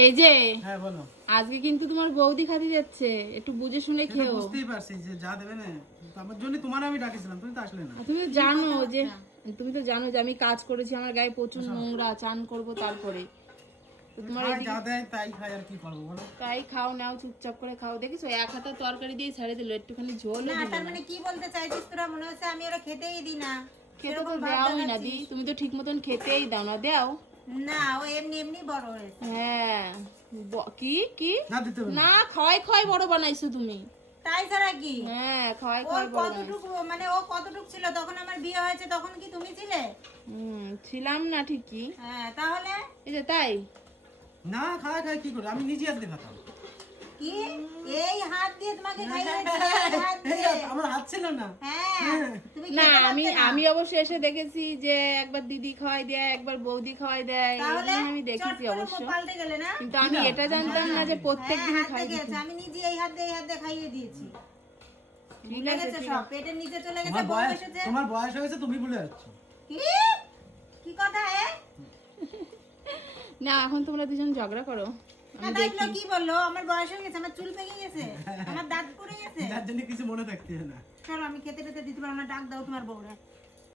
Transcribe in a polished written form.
এই যে হ্যাঁ বলো। আজকে কিন্তু তোমার বৌদি খাতে যাচ্ছে, একটু বুঝে শুনে সেটা খেও। বুঝতেই পারছি যে যা দেবে না, তারপর জন্য তোমার আমি ডাকিছিলাম, তুমি তো আসলে না। আর তুমি তো জানো যে আমি কাজ করেছি, আমার গায়ে প্রচুর নোংরা, চান করব তারপরে। তো তোমার খাই, এদিকে যা দেয় তাই খাই, আর কি করবো বলো। তাই খাও, নাও চুপচাপ করে খাও। দেখিস এক হাতা তরকারি দিয়ে ছেড়ে দিল, একটুখানি ঝোলও না দিল তার না। মানে কি বলতে চাইছিস তোরা? মনে হচ্ছে আমি ওরা খেতেই দিই না। খেতে তো সেরকম ভাব দেওই না দি, দেখাচ্ছিস। তুমি তো ঠিক মতন খেতেই দাও না। দাও না, ও এমনি এমনি বড় হয়েছে। হ্যাঁ। কি কি না দিতে হবে না। না, খয় খয় বড় বানাইছো তুমি। তাই ছাড়া কি? হ্যাঁ, খয় ওর খয় বড় বানাইছো। কতটুকু মানে ও কতটুকু ছিল তখন আমার বিয়ে হয়েছে, তখন কি তুমি ছিলে? ছিলাম না ঠিকই। হ্যাঁ তাহলে এই যে তাই না খাই খাই কি করে, আমি নিজে হাতে খাতাম। কি এই হাত দিয়ে তোমাকে খাইয়েছি? এই হাত দিয়ে? আমার হাত ছিল না। হ্যাঁ তুমি না, খেতে আমি পারতে না। আমি অবশ্য এসে দেখেছি যে একবার দিদি খাওয়াই দেয়, একবার বৌদি খাওয়াই দেয়, তাহলে এগুলো আমি চট দেখেছি করে অবশ্য। মুখ পাল্টে গেলে না? কিন্তু আমি এটা জানতাম না যে প্রত্যেক হ্যাঁ দিন হাত খাই দিয়ে দিত। গেছে, আমি নিজে এই হাত দিয়ে খাইয়ে দিয়েছি। ঠিক ভুলে আছে, গেছে ঠিক সব, আছে। পেটের নিচে চলে গেছে, তোমার বউ বয়স, এসেছে। তোমার বয়স হয়েছে, তুমি ভুলে যাচ্ছ। কি কি কথা না, এখন তোমরা দুজন ঝগড়া করো, না আমি দেখলো দেখি। কি বললো? আমার বয়স হয়ে গেছে, আমার চুল পেকে গেছে, আমার দাঁত পড়ে গেছে। যার জন্য কিছু মনে থাকতে হয় না। চলো আমি খেতে টেতে দিতে পারবো না, ডাক দাও তোমার বউরে।